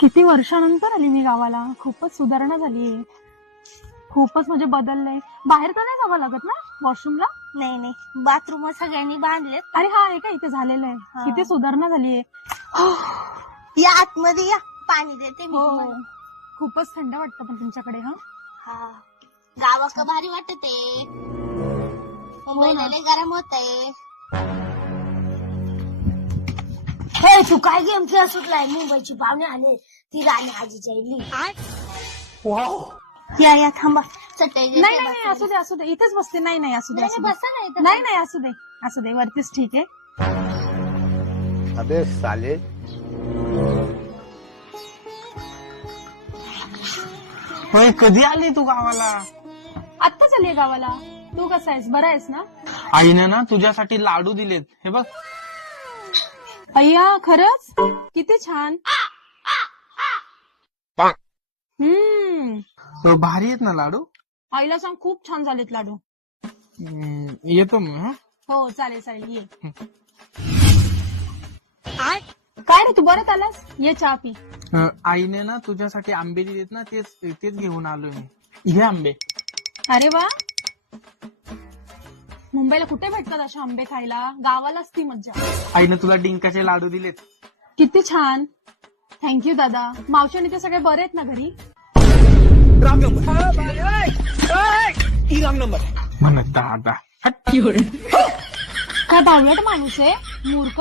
किती वर्षानंतर आली मी गावाला. खूपच सुधारणा झालीये. खूपच म्हणजे बदललंय. बाहेर तर नाही जावं लागत ना वॉशरूमला? नाही बाथरूम सगळ्यांनी बांधलेत. अरे हा हे का इथे झालेलं आहे. किती सुधारणा झालीये. या आतमध्ये या, पाणी देते मी हो तुम्हाला. खूपच थंड वाटतं पण तुमच्याकडे. हा गावाक भारी वाटते. मुंबईला लय गरम होतंय. हे तू काय गेम खेळ सुटलाय? मुंबईची पाहुणे आले, ती राणी आजीच्या इडली. या थांबा. चटई नाही नाही असू दे असू दे. इथेच बसते. नाही नाही असू दे असू दे. बसा नाही नाही नाही असू दे असू दे. वरतीच ठीक आहे. अबे साले. होय, कधी आली तू गावाला? आत्ताच आलीये गावाला. तू कसा आहेस? बरा आहेस ना? आईनं ना तुझ्यासाठी लाडू दिलेत, हे बघ. अय्या खरंच किती छान. भारी आहेत ना लाडू? आईला सांग खूप छान झालेत लाडू. येतो मी. हं? हो चालेल चालेल ये. काय रे तू परत आलास? ये चहा पी. आईने ना तुझ्यासाठी आंबे दिलेत ना, तेच घेऊन आलोय मी. हे आंबे. अरे वा. मुंबईला कुठे भेटतात असे आंबे खायला? गावालाच ती मज्जा. आईनं तुला डिंकाचे लाडू दिलेत. किती छान. थँक्यू दादा. मावशी आणि ते सगळे बरे आहेत ना घरी? म्हणत दादा. काय बावळट माणूस आहे. मूर्ख.